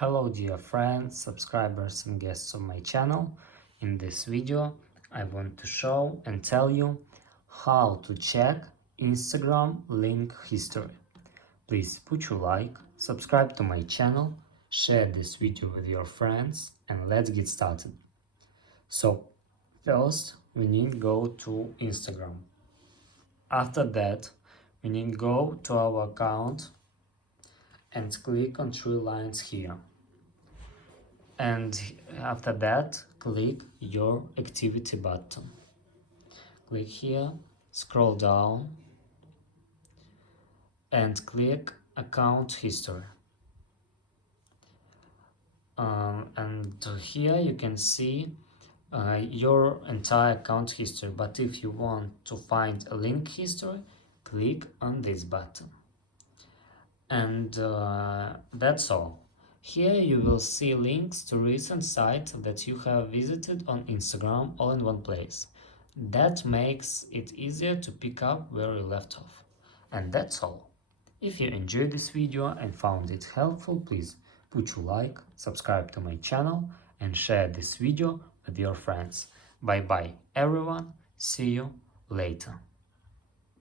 Hello dear friends, subscribers and guests of my channel. In this video I want to show and tell you how to check Instagram link history. Please put your like, subscribe to my channel, share this video with your friends, and let's get started. So first we need to go to Instagram. After that we need to go to our account and click on three lines here. And after that, click your activity button. Click here, scroll down, and click account history. And here you can see your entire account history. But if you want to find a link history, click on this button. And that's all. Here you will see links to recent sites that you have visited on Instagram all in one place. That makes it easier to pick up where you left off. And that's all. If you enjoyed this video and found it helpful, please put your like, subscribe to my channel and share this video with your friends. Bye bye everyone, see you later.